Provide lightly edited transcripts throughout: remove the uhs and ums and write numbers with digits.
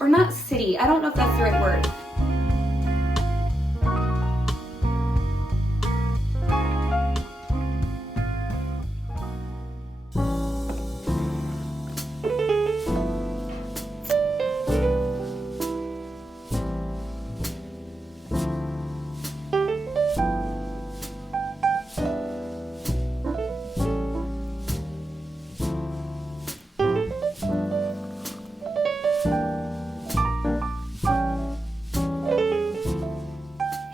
or not city, I don't know if that's the right word.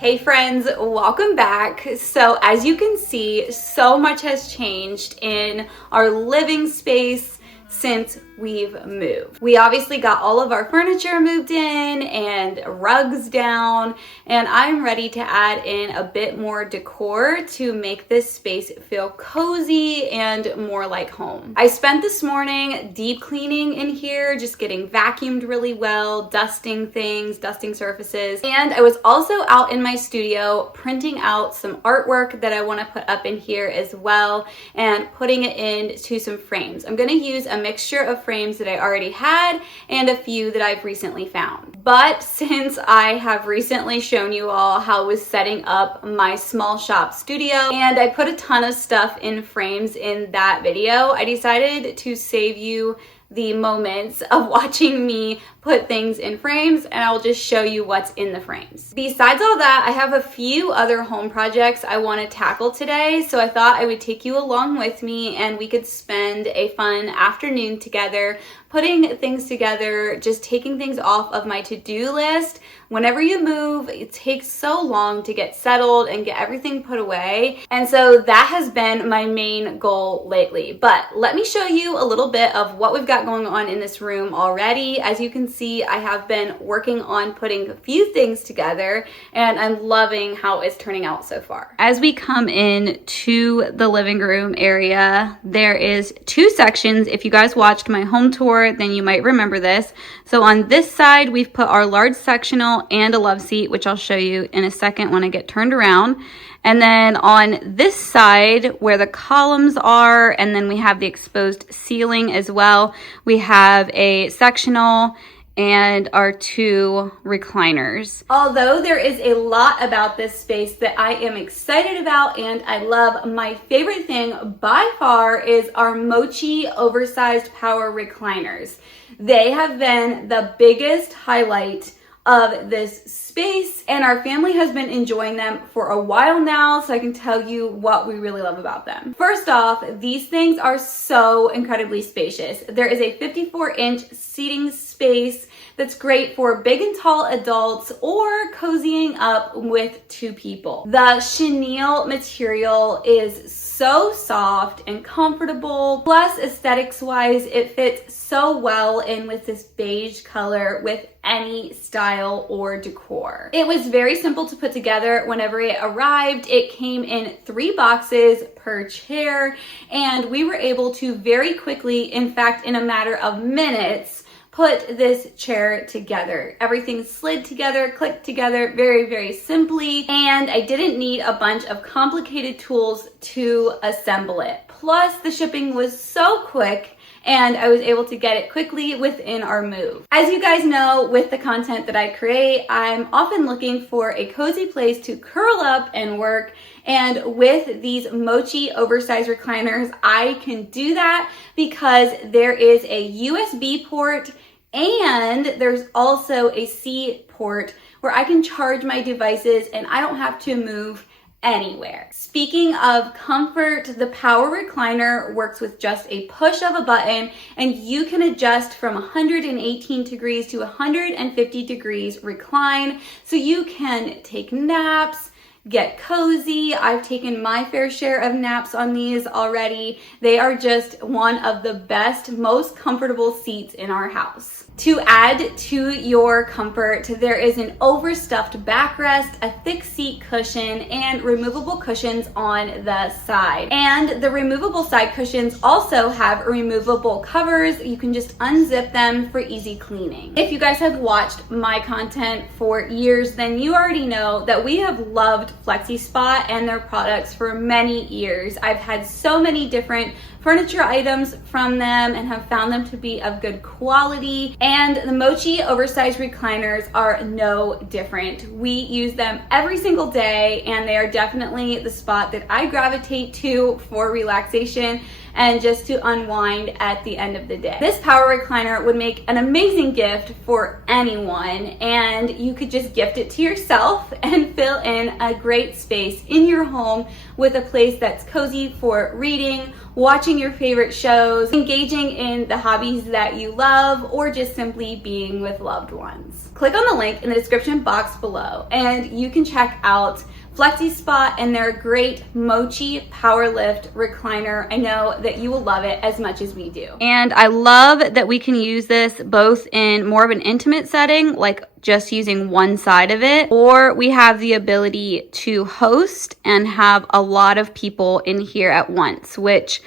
Hey friends, welcome back. So as you can see, so much has changed in our living space since we've moved. We obviously got all of our furniture moved in and rugs down, and I'm ready to add in a bit more decor to make this space feel cozy and more like home. I spent this morning deep cleaning in here, just getting vacuumed really well, dusting things, dusting surfaces, and I was also out in my studio printing out some artwork that I want to put up in here as well and putting it into some frames. I'm going to use a mixture of frames that I already had and a few that I've recently found. But since I have recently shown you all how I was setting up my small shop studio and I put a ton of stuff in frames in that video, I decided to save you the moments of watching me put things in frames, and I'll just show you what's in the frames. Besides all that, I have a few other home projects I want to tackle today, so I thought I would take you along with me and we could spend a fun afternoon together putting things together, just taking things off of my to-do list. Whenever you move, it takes so long to get settled and get everything put away. And so that has been my main goal lately. But let me show you a little bit of what we've got going on in this room already. As you can see, I have been working on putting a few things together and I'm loving how it's turning out so far. As we come in to the living room area, there is two sections. If you guys watched my home tour, then you might remember this. So on this side, we've put our large sectional and a love seat, which I'll show you in a second when I get turned around. And then on this side where the columns are, and then we have the exposed ceiling as well, we have a sectional and our two recliners. Although there is a lot about this space that I am excited about and I love, my favorite thing by far is our Mochi oversized power recliners. They have been the biggest highlight of this space and our family has been enjoying them for a while now, so I can tell you what we really love about them. First off, these things are so incredibly spacious. There is a 54-inch seating space that's great for big and tall adults or cozying up with two people. The chenille material is so soft and comfortable. Plus, aesthetics wise, it fits so well in with this beige color with any style or decor. It was very simple to put together whenever it arrived. It came in 3 boxes per chair, and we were able to very quickly, in fact, in a matter of minutes, put this chair together. Everything slid together, clicked together very, very simply, and I didn't need a bunch of complicated tools to assemble it. Plus, the shipping was so quick and I was able to get it quickly within our move. As you guys know, with the content that I create, I'm often looking for a cozy place to curl up and work, and with these Mochi oversized recliners, I can do that because there is a USB port and there's also a C port where I can charge my devices and I don't have to move anywhere. Speaking of comfort, the power recliner works with just a push of a button and you can adjust from 118 degrees to 150 degrees recline, so you can take naps, get cozy. I've taken my fair share of naps on these already. They are just one of the best, most comfortable seats in our house. To add to your comfort, there is an overstuffed backrest, a thick seat cushion, and removable cushions on the side. And the removable side cushions also have removable covers. You can just unzip them for easy cleaning. If you guys have watched my content for years, then you already know that we have loved FlexiSpot and their products for many years. I've had so many different furniture items from them and have found them to be of good quality. And the Mochi oversized recliners are no different. We use them every single day, and they are definitely the spot that I gravitate to for relaxation and just to unwind at the end of the day. This power recliner would make an amazing gift for anyone, and you could just gift it to yourself and fill in a great space in your home with a place that's cozy for reading, watching your favorite shows, engaging in the hobbies that you love, or just simply being with loved ones. Click on the link in the description box below and you can check out FlexiSpot and their great Mochi Power Lift recliner. I know that you will love it as much as we do. And I love that we can use this both in more of an intimate setting, like just using one side of it, or we have the ability to host and have a lot of people in here at once, which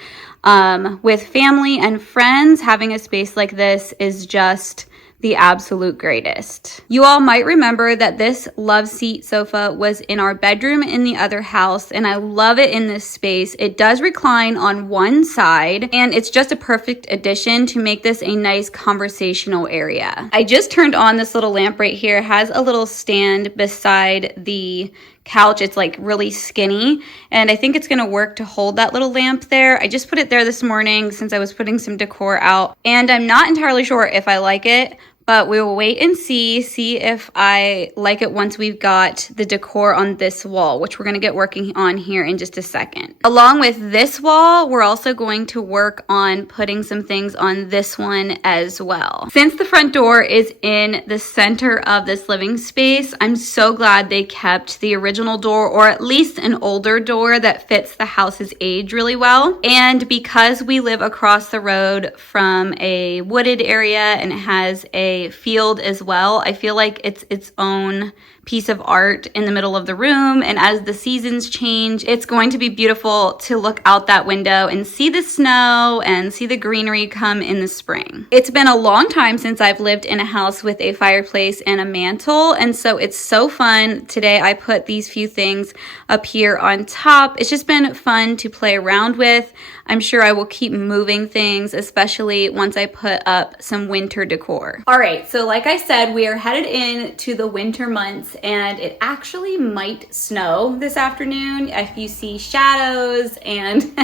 with family and friends, having a space like this is just the absolute greatest. You all might remember that this love seat sofa was in our bedroom in the other house, and I love it in this space. It does recline on one side, and it's just a perfect addition to make this a nice conversational area. I just turned on this little lamp right here. It has a little stand beside the couch. It's like really skinny, and I think it's gonna work to hold that little lamp there. I just put it there this morning since I was putting some decor out, and I'm not entirely sure if I like it, but we will wait and see if I like it once we've got the decor on this wall, which we're gonna get working on here in just a second. Along with this wall, we're also going to work on putting some things on this one as well. Since the front door is in the center of this living space, I'm so glad they kept the original door, or at least an older door that fits the house's age really well. And because we live across the road from a wooded area and it has a field as well, I feel like it's its own piece of art in the middle of the room, and as the seasons change, it's going to be beautiful to look out that window and see the snow and see the greenery come in the spring. It's been a long time since I've lived in a house with a fireplace and a mantle, and so it's so fun. Today I put these few things up here on top. It's just been fun to play around with. I'm sure I will keep moving things, especially once I put up some winter decor. All right, so like I said, we are headed into the winter months, and it actually might snow this afternoon. If you see shadows and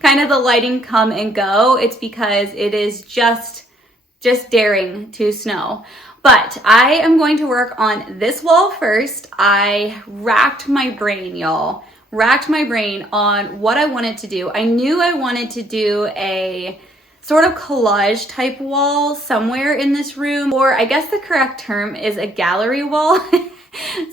kind of the lighting come and go, it's because it is just daring to snow. But I am going to work on this wall first. I racked my brain, y'all. Racked my brain on what I wanted to do. I knew I wanted to do a sort of collage type wall somewhere in this room, or I guess the correct term is a gallery wall.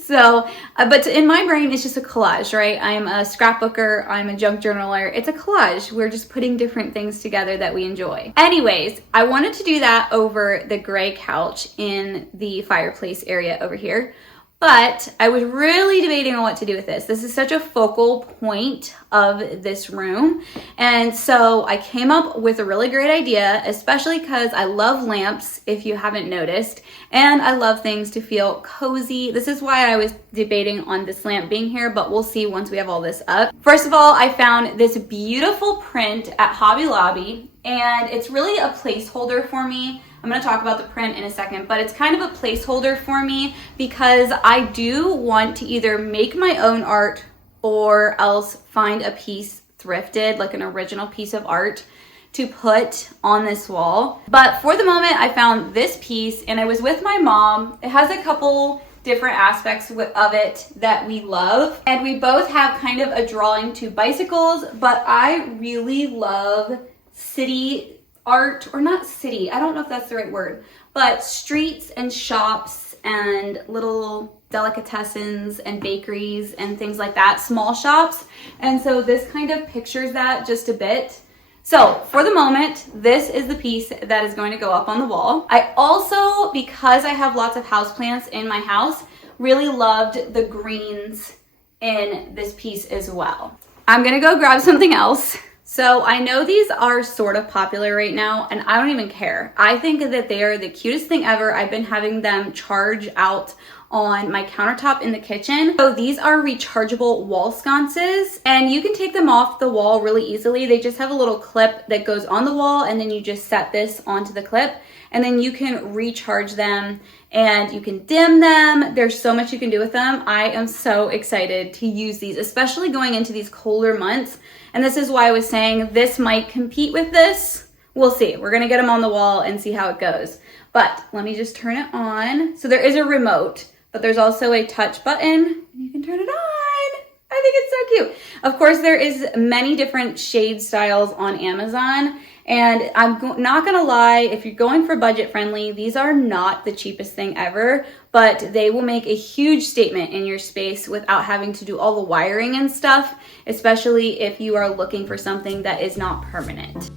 So, but in my brain, it's just a collage, right? I'm a scrapbooker, I'm a junk journaler. It's a collage. We're just putting different things together that we enjoy. Anyways, I wanted to do that over the gray couch in the fireplace area over here. But I was really debating on what to do with this. This is such a focal point of this room. And so I came up with a really great idea, especially because I love lamps, if you haven't noticed, and I love things to feel cozy. This is why I was debating on this lamp being here, but we'll see once we have all this up. First of all, I found this beautiful print at Hobby Lobby, and it's really a placeholder for me. I'm going to talk about the print in a second, but it's kind of a placeholder for me because I do want to either make my own art or else find a piece thrifted, like an original piece of art to put on this wall. But for the moment, I found this piece and I was with my mom. It has a couple different aspects of it that we love, and we both have kind of a drawing to bicycles, but I really love city art, or not city, I don't know if that's the right word, but streets and shops and little delicatessens and bakeries and things like that, small shops. And so this kind of pictures that just a bit. So for the moment, this is the piece that is going to go up on the wall. I also, because I have lots of houseplants in my house, really loved the greens in this piece as well. I'm gonna go grab something else. So I know these are sort of popular right now, and I don't even care. I think that they are the cutest thing ever. I've been having them charge out on my countertop in the kitchen. So these are rechargeable wall sconces, and you can take them off the wall really easily. They just have a little clip that goes on the wall, and then you just set this onto the clip, and then you can recharge them and you can dim them. There's so much you can do with them. I am so excited to use these, especially going into these colder months. And this is why I was saying this might compete with this. We'll see. We're gonna get them on the wall and see how it goes. But let me just turn it on. So there is a remote, but there's also a touch button and you can turn it on. I think it's so cute. Of course, there is many different shade styles on Amazon. And I'm not gonna lie, if you're going for budget friendly, these are not the cheapest thing ever, but they will make a huge statement in your space without having to do all the wiring and stuff, especially if you are looking for something that is not permanent.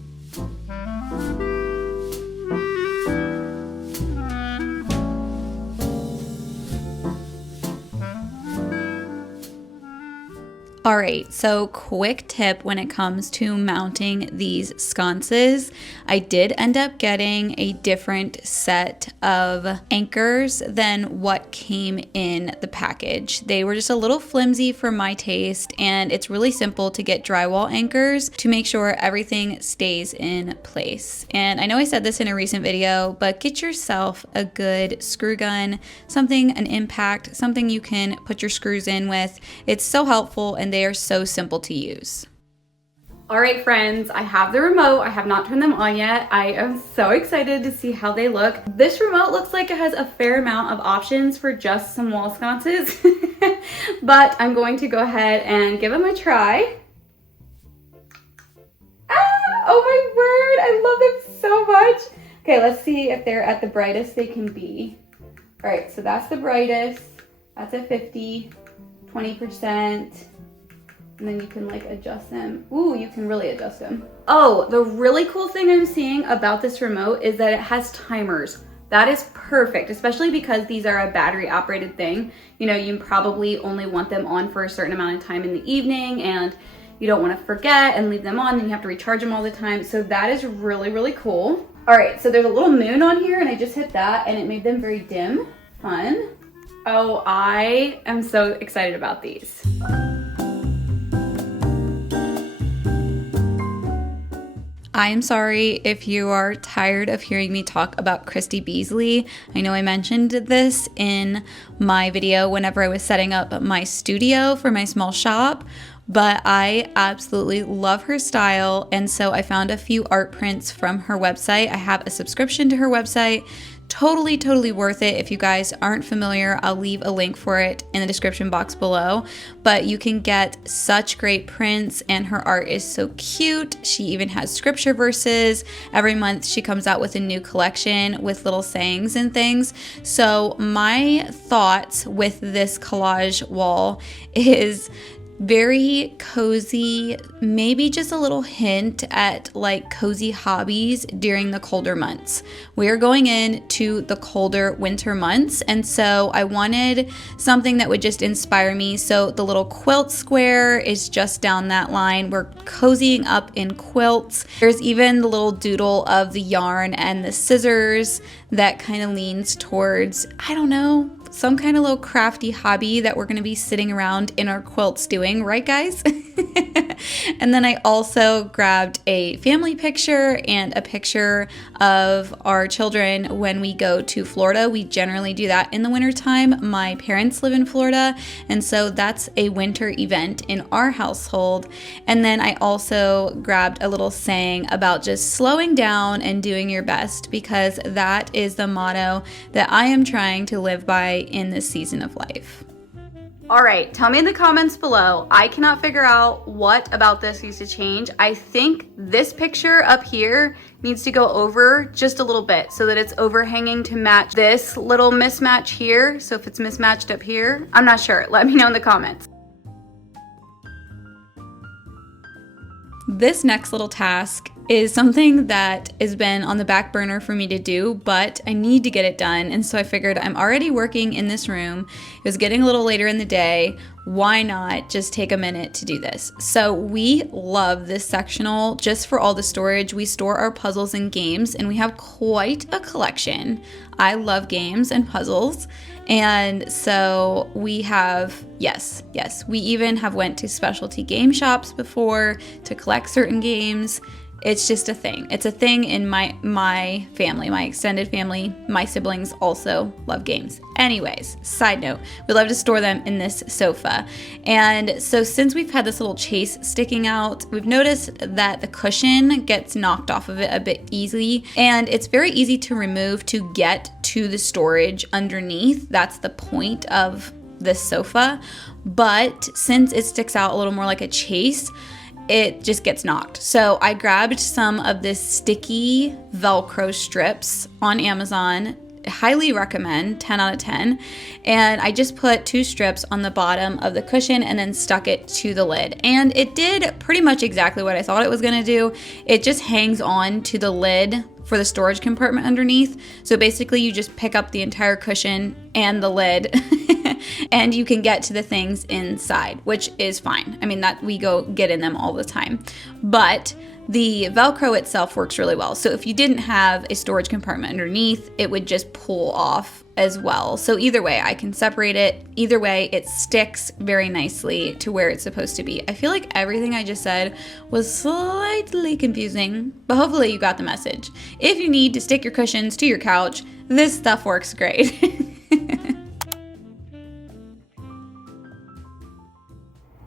All right, so quick tip when it comes to mounting these sconces. I did end up getting a different set of anchors than what came in the package. They were just a little flimsy for my taste, and it's really simple to get drywall anchors to make sure everything stays in place. And I know I said this in a recent video, but get yourself a good screw gun, an impact, something you can put your screws in with. It's so helpful, and they are so simple to use. All right, friends, I have the remote. I have not turned them on yet. I am so excited to see how they look. This remote looks like it has a fair amount of options for just some wall sconces, but I'm going to go ahead and give them a try. Oh my word, I love them so much. Okay, let's see if they're at the brightest they can be. All right, so that's the brightest. That's a 50, 20%. And then you can like adjust them. Ooh, you can really adjust them. Oh, the really cool thing I'm seeing about this remote is that it has timers. That is perfect, especially because these are a battery operated thing. You know, you probably only want them on for a certain amount of time in the evening, and you don't want to forget and leave them on, and you have to recharge them all the time. So that is really, really cool. All right, so there's a little moon on here, and I just hit that and it made them very dim. Fun. Oh, I am so excited about these. I am sorry if you are tired of hearing me talk about Christy Beasley. I know I mentioned this in my video whenever I was setting up my studio for my small shop, but I absolutely love her style, and so I found a few art prints from her website. I have a subscription to her website. Totally worth it. If you guys aren't familiar, I'll leave a link for it in the description box below. But you can get such great prints, and her art is so cute. She even has scripture verses. Every month she comes out with a new collection with little sayings and things. So my thoughts with this collage wall is very cozy, maybe just a little hint at like cozy hobbies during the colder months. We are going into the colder winter months, and so I wanted something that would just inspire me. So the little quilt square is just down that line. We're cozying up in quilts. There's even the little doodle of the yarn and the scissors that kind of leans towards, I don't know, some kind of little crafty hobby that we're going to be sitting around in our quilts doing, right guys? And then I also grabbed a family picture and a picture of our children when we go to Florida. We generally do that in the wintertime. My parents live in Florida, and so that's a winter event in our household. And then I also grabbed a little saying about just slowing down and doing your best, because that is the motto that I am trying to live by in this season of life. All right, tell me in the comments below. I cannot figure out what about this needs to change. I think this picture up here needs to go over just a little bit so that it's overhanging to match this little mismatch here. So if it's mismatched up here, I'm not sure. Let me know in the comments. This next little task is something that has been on the back burner for me to do, but I need to get it done. And so I figured I'm already working in this room. It was getting a little later in the day. Why not just take a minute to do this? So we love this sectional just for all the storage. We store our puzzles and games, and we have quite a collection. I love games and puzzles. And so we have, yes, we even have went to specialty game shops before to collect certain games. It's just a thing. It's a thing in my family, my extended family. My siblings also love games. Anyways, side note, we love to store them in this sofa. And so since we've had this little chase sticking out, we've noticed that the cushion gets knocked off of it a bit easily. And it's very easy to remove to get to the storage underneath. That's the point of this sofa. But since it sticks out a little more like a chase, it just gets knocked. So I grabbed some of this sticky Velcro strips on Amazon. Highly recommend, 10 out of 10. And I just put 2 strips on the bottom of the cushion and then stuck it to the lid. And it did pretty much exactly what I thought it was gonna do. It just hangs on to the lid for the storage compartment underneath. So basically you just pick up the entire cushion and the lid and you can get to the things inside, which is fine. I mean, that we go get in them all the time. But the Velcro itself works really well. So if you didn't have a storage compartment underneath, it would just pull off as well. So either way, I can separate it. Either way, it sticks very nicely to where it's supposed to be. I feel like everything I just said was slightly confusing, but hopefully you got the message. If you need to stick your cushions to your couch, this stuff works great.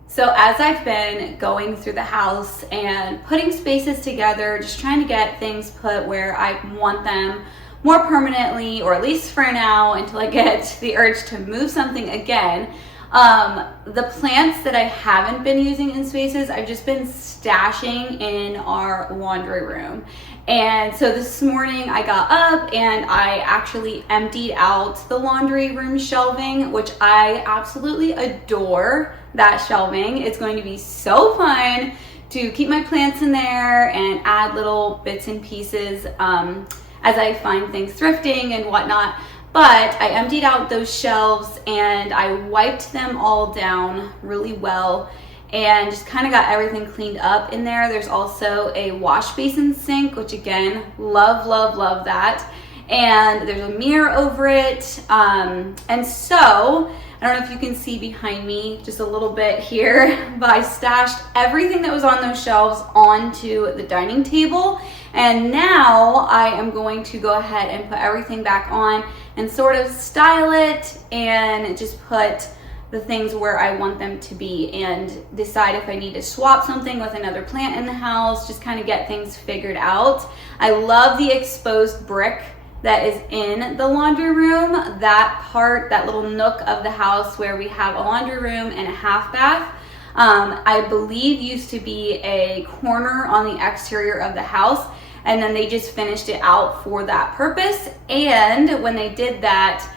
So as I've been going through the house and putting spaces together, just trying to get things put where I want them more permanently, or at least for now until I get the urge to move something again, the plants that I haven't been using in spaces, I've just been stashing in our laundry room. And so this morning I got up and I actually emptied out the laundry room shelving, which I absolutely adore that shelving. It's going to be so fun to keep my plants in there and add little bits and pieces as I find things thrifting and whatnot. But I emptied out those shelves and I wiped them all down really well and just kind of got everything cleaned up in there. There's also a wash basin sink, which again, love, love, love that. And there's a mirror over it. And so, I don't know if you can see behind me just a little bit here, but I stashed everything that was on those shelves onto the dining table. And now I am going to go ahead and put everything back on and sort of style it and just put the things where I want them to be and decide if I need to swap something with another plant in the house, just kind of get things figured out. I love the exposed brick that is in the laundry room. That part, that little nook of the house where we have a laundry room and a half bath, I believe used to be a corner on the exterior of the house, and then they just finished it out for that purpose. And when they did that,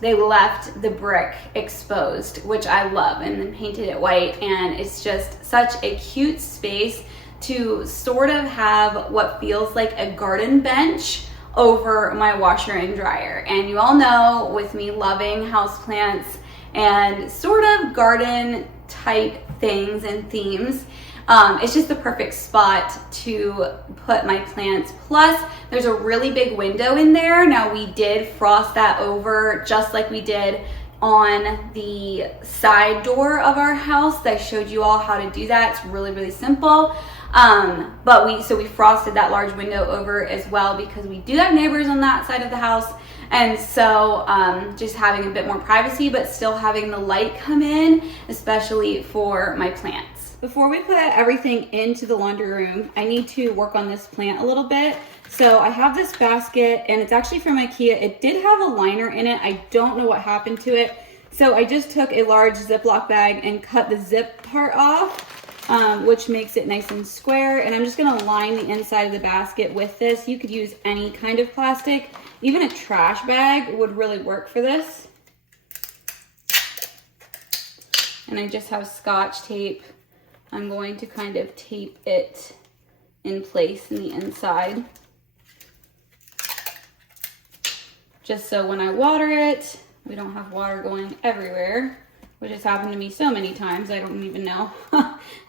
they left the brick exposed, which I love, and then painted it white. And it's just such a cute space to sort of have what feels like a garden bench over my washer and dryer. And you all know, with me loving houseplants and sort of garden type things and themes, it's just the perfect spot to put my plants. Plus, there's a really big window in there. Now, we did frost that over just like we did on the side door of our house. I showed you all how to do that. It's really, really simple. But we frosted that large window over as well because we do have neighbors on that side of the house. And so just having a bit more privacy, but still having the light come in, especially for my plants. Before we put everything into the laundry room, I need to work on this plant a little bit. So I have this basket, and it's actually from IKEA. It did have a liner in it. I don't know what happened to it. So I just took a large Ziploc bag and cut the zip part off, which makes it nice and square. And I'm just gonna line the inside of the basket with this. You could use any kind of plastic. Even a trash bag would really work for this. And I just have Scotch tape. I'm going to kind of tape it in place in the inside. Just so when I water it, we don't have water going everywhere, which has happened to me so many times. I don't even know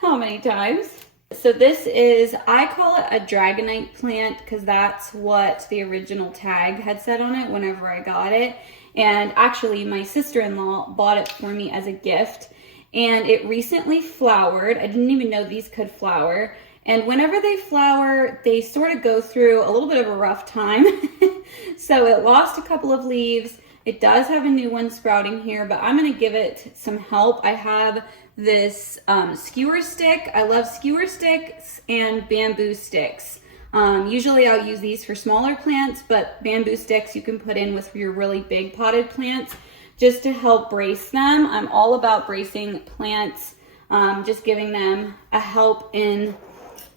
how many times. So this is, I call it a dragonite plant because that's what the original tag had said on it whenever I got it. And actually my sister-in-law bought it for me as a gift, and it recently flowered. I didn't even know these could flower. And whenever they flower, they sort of go through a little bit of a rough time. So it lost a couple of leaves. It does have a new one sprouting here, but I'm gonna give it some help. I have this skewer stick. I love skewer sticks and bamboo sticks. Usually I'll use these for smaller plants, but bamboo sticks you can put in with your really big potted plants just to help brace them. I'm all about bracing plants, just giving them a help in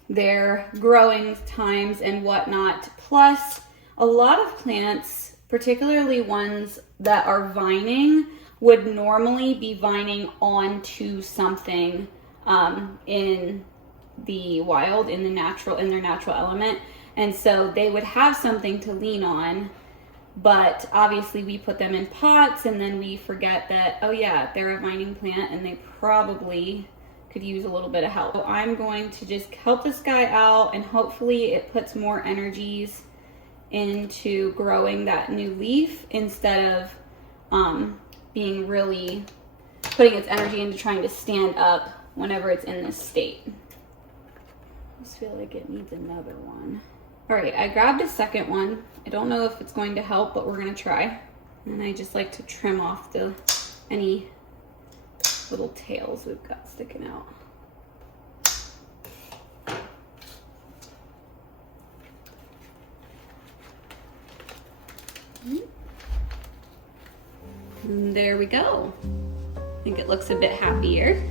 their growing times and whatnot. Plus, a lot of plants, particularly ones that are vining, would normally be vining onto something in the wild, in their natural element, and so they would have something to lean on. But obviously we put them in pots and then we forget that, oh yeah, they're a vining plant and they probably could use a little bit of help. So I'm going to just help this guy out, and hopefully it puts more energies into growing that new leaf instead of being really putting its energy into trying to stand up whenever it's in this state. I just feel like it needs another one. All right, I grabbed a second one. I don't know if it's going to help, but we're gonna try. And I just like to trim off any little tails we've got sticking out. And there we go. I think it looks a bit happier.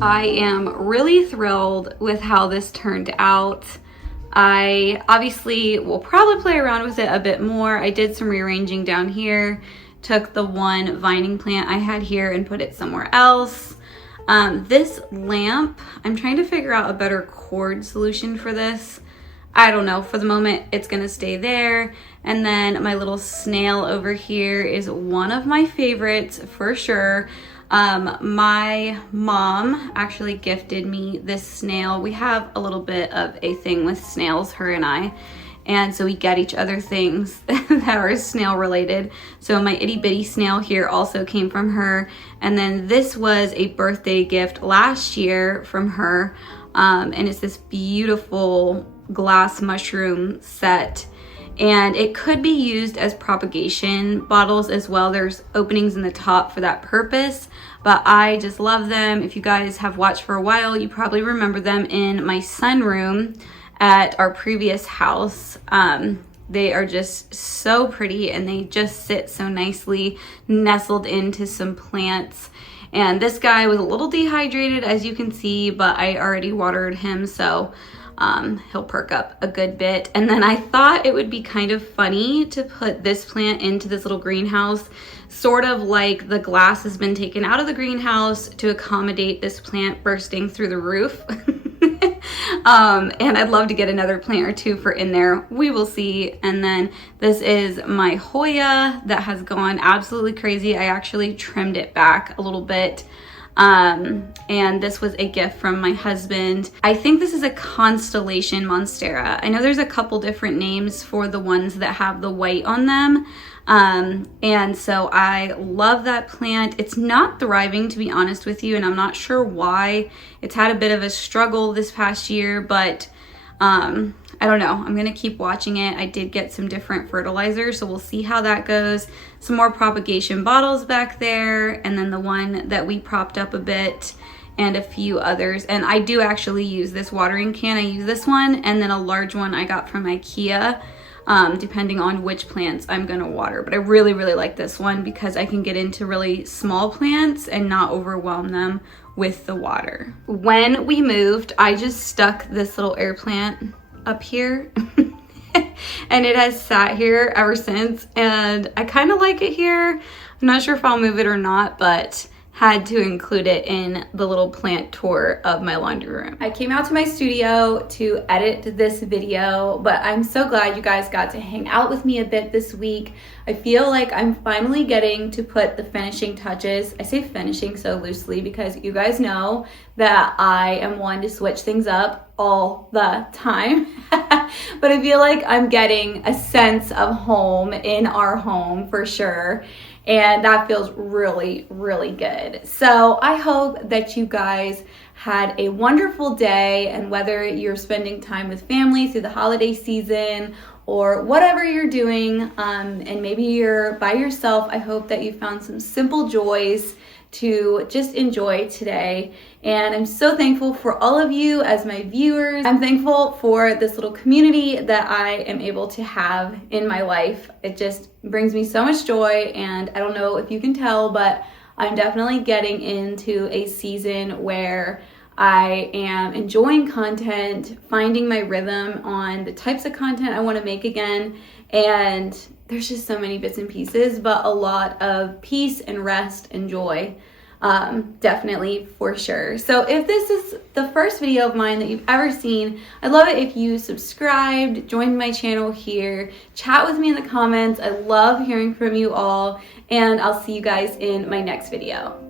I am really thrilled with how this turned out. I obviously will probably play around with it a bit more. I did some rearranging down here, took the one vining plant I had here and put it somewhere else. This lamp, I'm trying to figure out a better cord solution for this. I don't know, for the moment it's gonna stay there. And then my little snail over here is one of my favorites for sure. My mom actually gifted me this snail. We have a little bit of a thing with snails, her and I. And so we get each other things that are snail related. So my itty bitty snail here also came from her. And then this was a birthday gift last year from her. And it's this beautiful glass mushroom set. and it could be used as propagation bottles as well. There's openings in the top for that purpose, but I just love them. If you guys have watched for a while, you probably remember them in my sunroom at our previous house. They are just so pretty, and they just sit so nicely nestled into some plants. And this guy was a little dehydrated, as you can see, but I already watered him, so he'll perk up a good bit. And then I thought it would be kind of funny to put this plant into this little greenhouse, sort of like the glass has been taken out of the greenhouse to accommodate this plant bursting through the roof. And I'd love to get another plant or two for in there. We will see. And then this is my Hoya that has gone absolutely crazy. I actually trimmed it back a little bit. And this was a gift from my husband. I think this is a Constellation Monstera. I know there's a couple different names for the ones that have the white on them. And so I love that plant. It's not thriving, to be honest with you, and I'm not sure why. It's had a bit of a struggle this past year, but I don't know. I'm gonna keep watching it. I did get some different fertilizers, so we'll see how that goes. Some more propagation bottles back there, and then the one that we propped up a bit, and a few others. And I do actually use this watering can. I use this one, and then a large one I got from IKEA, depending on which plants I'm gonna water. But I really, really like this one because I can get into really small plants and not overwhelm them with the water. When we moved, I just stuck this little air plant up here and it has sat here ever since, and I kind of like it here. I'm not sure if I'll move it or not, but had to include it in the little plant tour of my laundry room. I came out to my studio to edit this video, but I'm so glad you guys got to hang out with me a bit this week. I feel like I'm finally getting to put the finishing touches. I say finishing so loosely because you guys know that I am one to switch things up all the time. But I feel like I'm getting a sense of home in our home for sure. And that feels really, really good. So I hope that you guys had a wonderful day, and whether you're spending time with family through the holiday season or whatever you're doing, and maybe you're by yourself, I hope that you found some simple joys to just enjoy today. And I'm so thankful for all of you as my viewers. I'm thankful for this little community that I am able to have in my life. It just brings me so much joy, and I don't know if you can tell, but I'm definitely getting into a season where I am enjoying content, finding my rhythm on the types of content I want to make again, and there's just so many bits and pieces, but a lot of peace and rest and joy, definitely for sure. So if this is the first video of mine that you've ever seen, I'd love it if you subscribed, joined my channel here, chat with me in the comments. I love hearing from you all, and I'll see you guys in my next video.